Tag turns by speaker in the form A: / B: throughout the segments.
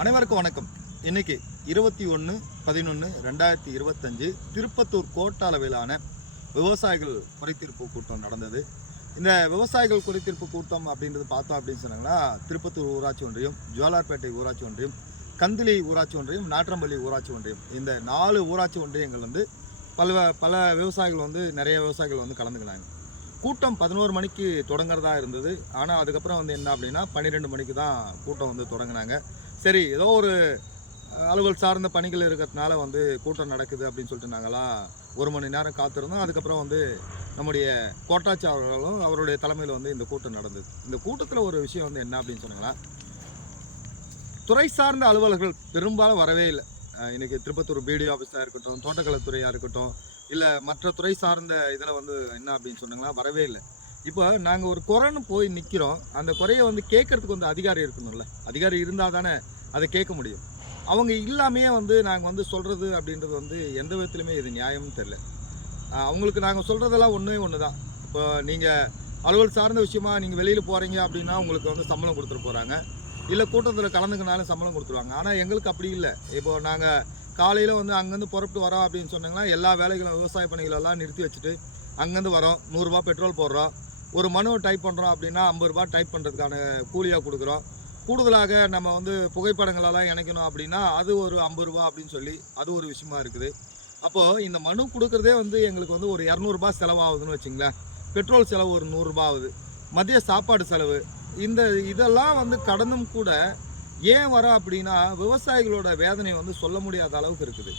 A: அனைவருக்கும் வணக்கம். இன்னைக்கு இருபத்தி ஒன்று பதினொன்று ரெண்டாயிரத்தி இருபத்தஞ்சு திருப்பத்தூர் கோட்ட அளவிலான விவசாயிகள் குறைத்தீர்ப்பு கூட்டம் நடந்தது. இந்த விவசாயிகள் குறைதீர்ப்பு கூட்டம் அப்படின்றது பார்த்தோம் அப்படின்னு சொன்னாங்கன்னா திருப்பத்தூர் ஊராட்சி ஒன்றியம் ஜுவாலார்பேட்டை ஊராட்சி ஒன்றியம் கந்திலி ஊராட்சி ஒன்றியம் நாற்றம்பள்ளி ஊராட்சி ஒன்றியம். இந்த நாலு ஊராட்சி ஒன்றியங்கள் வந்து பல பல விவசாயிகள் வந்து நிறைய விவசாயிகள் வந்து கலந்துக்கினாங்க. கூட்டம் பதினோரு மணிக்கு தொடங்குறதா இருந்தது. ஆனால் அதுக்கப்புறம் வந்து என்ன அப்படின்னா பன்னிரெண்டு மணிக்கு தான் கூட்டம் வந்து தொடங்கினாங்க. சரி ஏதோ ஒரு அலுவல் சார்ந்த பணிகள் இருக்கிறதுனால வந்து கூட்டம் நடக்குது அப்படின்னு சொல்லிட்டு நாங்களாம் ஒரு மணி நேரம் காத்திருந்தோம். அதுக்கப்புறம் வந்து நம்முடைய கோட்டாட்சியாளர்களும் அவருடைய தலைமையில் வந்து இந்த கூட்டம் நடந்தது. இந்த கூட்டத்தில் ஒரு விஷயம் வந்து என்ன அப்படின்னு சொன்னாங்களா துறை சார்ந்த அலுவலர்கள் பெரும்பாலும் வரவே இல்லை. இன்றைக்கி திருப்பத்தூர் பிடிஓ ஆஃபீஸாக இருக்கட்டும் தோட்டக்கலைத்துறையாக இருக்கட்டும் இல்லை மற்ற துறை சார்ந்த இதில் வந்து என்ன அப்படின்னு சொன்னாங்களா வரவே இல்லை. இப்போ நாங்கள் ஒரு குறைன்னு போய் நிற்கிறோம் அந்த குறையை வந்து கேட்கறதுக்கு வந்து அதிகாரி இருக்கணும்ல. அதிகாரி இருந்தால் தானே அதை கேட்க முடியும். அவங்க இல்லாமையே வந்து நாங்கள் வந்து சொல்கிறது அப்படின்றது வந்து எந்த விதத்துலையுமே இது நியாயம்னு தெரில அவங்களுக்கு நாங்கள் சொல்கிறதெல்லாம் ஒன்றே ஒன்று தான் இப்போ நீங்கள் அலுவல் சார்ந்த விஷயமா நீங்கள் வெளியில் போகிறீங்க அப்படின்னா உங்களுக்கு வந்து சம்பளம் கொடுத்துட்டு போகிறாங்க இல்லை கூட்டத்தில் கலந்துக்கினாலும் சம்பளம் கொடுத்துருவாங்க. ஆனால் எங்களுக்கு அப்படி இல்லை. இப்போ நாங்கள் காலையில் வந்து அங்கேருந்து புறப்பட்டு வரோம் அப்படின்னு சொன்னாங்கன்னா எல்லா வேலைகளும் விவசாய பணிகளெல்லாம் நிறுத்தி வச்சுட்டு அங்கேருந்து வரோம். நூறுரூவா பெட்ரோல் போடுறோம். ஒரு மனுவை டைப் பண்ணுறோம் அப்படின்னா ஐம்பது ரூபா டைப் பண்ணுறதுக்கான கூலியாக கொடுக்குறோம். கூடுதலாக நம்ம வந்து புகைப்படங்களெல்லாம் இணைக்கணும் அப்படின்னா அது ஒரு ஐம்பது ரூபா அப்படின்னு சொல்லி அது ஒரு விஷயமா இருக்குது. அப்போது இந்த மனு கொடுக்குறதே வந்து எங்களுக்கு வந்து ஒரு இரநூறுபா செலவாகுதுன்னு வச்சுங்களேன். பெட்ரோல் செலவு ஒரு நூறுரூபா ஆகுது. மதிய சாப்பாடு செலவு. இந்த இதெல்லாம் வந்து கடந்தும் கூட ஏன் வரும் அப்படின்னா விவசாயிகளோட வேதனை வந்து சொல்ல முடியாத அளவுக்கு இருக்குது.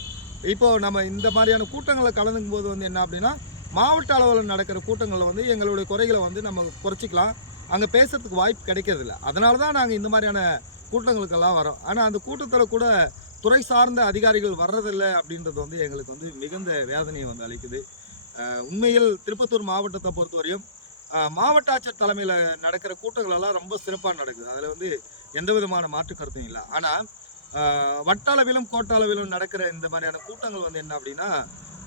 A: இப்போ நம்ம இந்த மாதிரியான கூட்டங்களில் கலந்துக்கும் போது வந்து என்ன அப்படின்னா மாவட்ட அளவில் நடக்கிற கூட்டங்களில் வந்து எங்களுடைய குறைகளை வந்து நம்ம குறைச்சிக்கலாம். அங்கே பேசுறதுக்கு வாய்ப்பு கிடைக்கிறதில்ல. அதனால தான் நாங்கள் இந்த மாதிரியான கூட்டங்களுக்கெல்லாம் வரோம். ஆனால் அந்த கூட்டத்தில் கூட துறை சார்ந்த அதிகாரிகள் வர்றதில்லை அப்படின்றது வந்து எங்களுக்கு வந்து மிகுந்த வேதனையை வந்து அளிக்குது. உண்மையில் திருப்பத்தூர் மாவட்டத்தை பொறுத்தவரையும் மாவட்ட ஆட்சியர் தலைமையில் நடக்கிற கூட்டங்களெல்லாம் ரொம்ப சிறப்பாக நடக்குது. அதில் வந்து எந்த விதமான மாற்று கருத்தும் இல்லை. ஆனால் வட்ட அளவிலும் கோட்ட அளவிலும் நடக்கிற இந்த மாதிரியான கூட்டங்கள் வந்து என்ன அப்படின்னா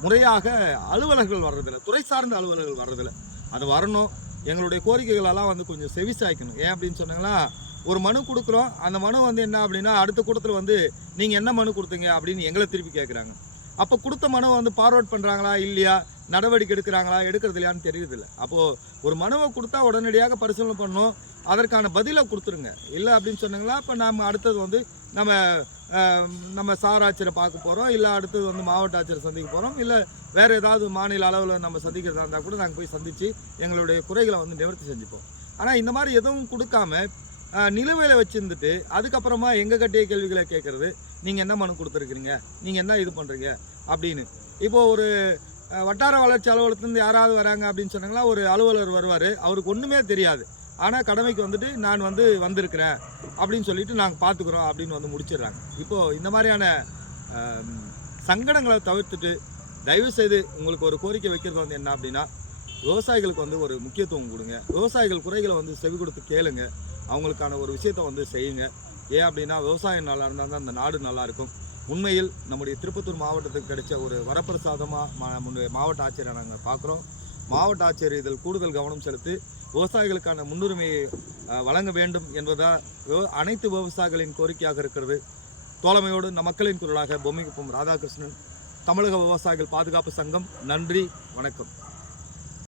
A: முறையாக அலுவலர்கள் வர்றதில்லை. துறை சார்ந்த அலுவலர்கள் வர்றதில்லை. அது வரணும். எங்களுடைய கோரிக்கைகளெல்லாம் வந்து கொஞ்சம் செவிசாய்க்கணும் ஏன் அப்படின்னு சொன்னாங்கன்னா ஒரு மனு கொடுக்குறோம். அந்த மனு வந்து என்ன அப்படின்னா அடுத்த கூட்டத்தில் வந்து நீங்கள் என்ன மனு கொடுத்தீங்க அப்படின்னு எங்களை திருப்பி கேட்குறாங்க அப்போ கொடுத்த மனு வந்து ஃபார்வர்ட் பண்ணுறாங்களா இல்லையா? நடவடிக்கை எடுக்கிறாங்களா எடுக்கிறது இல்லையான்னு தெரியுதில்ல அப்போது ஒரு மனுவை கொடுத்தா உடனடியாக பரிசீலனை பண்ணணும். அதற்கான பதிலை கொடுத்துருங்க. இல்லை அப்படின்னு சொன்னாங்களா இப்போ நாம் அடுத்தது வந்து நம்ம நம்ம சார் ஆட்சியரை பார்க்க போகிறோம் இல்லை அடுத்தது வந்து மாவட்ட ஆட்சியரை சந்திக்க போகிறோம் இல்லை வேறு ஏதாவது மாநில அளவில் நம்ம சந்திக்கிறதா இருந்தால் கூட நாங்கள் போய் சந்தித்து எங்களுடைய குறைகளை வந்து நிவர்த்தி செஞ்சுப்போம். ஆனால் இந்த மாதிரி எதுவும் கொடுக்காம நிலுவையில் வச்சுருந்துட்டு அதுக்கப்புறமா எங்கள் கட்டிய கேள்விகளை கேட்குறது நீங்கள் என்ன மனு கொடுத்துருக்குறீங்க நீங்கள் என்ன இது பண்ணுறீங்க அப்படின்னு. இப்போது ஒரு வட்டார வளர்ச்சி அலுவலகத்துலேருந்து யாராவது வராங்க அப்படின்னு சொன்னாங்கன்னா ஒரு அலுவலர் வருவார். அவருக்கு ஒன்றுமே தெரியாது. ஆனால் கடமைக்கு வந்துட்டு நான் வந்து வந்திருக்கிறேன் அப்படின்னு சொல்லிட்டு நாங்கள் பார்த்துக்குறோம் அப்படின்னு வந்து முடிச்சிடுறாங்க. இப்போது இந்த மாதிரியான சங்கடங்களை தவிர்த்துட்டு தயவுசெய்து உங்களுக்கு ஒரு கோரிக்கை வைக்கிறது வந்து என்ன அப்படின்னா விவசாயிகளுக்கு வந்து ஒரு முக்கியத்துவம் கொடுங்க. விவசாயிகள் குறைகளை வந்து செவி கொடுத்து கேளுங்க. அவங்களுக்கான ஒரு விஷயத்தை வந்து செய்யுங்க. ஏன் அப்படின்னா விவசாயம் நல்லா இருந்தால் தான் அந்த நாடு நல்லாயிருக்கும் உண்மையில் நம்முடைய திருப்பத்தூர் மாவட்டத்துக்கு கிடைச்ச ஒரு வரப்பிரசாதமாக நம்முடைய மாவட்ட ஆட்சியரை நாங்கள் பார்க்குறோம் மாவட்ட ஆட்சியர் இதில் கூடுதல் கவனம் செலுத்தி விவசாயிகளுக்கான முன்னுரிமையை வழங்க வேண்டும் என்பதால் அனைத்து விவசாயிகளின் கோரிக்கையாக இருக்கிறது. தோழமையோடு நம் மக்களின் குரலாக பொம்மைக்குப்பம் ராதாகிருஷ்ணன் தமிழக விவசாயிகள் பாதுகாப்பு சங்கம் நன்றி வணக்கம்.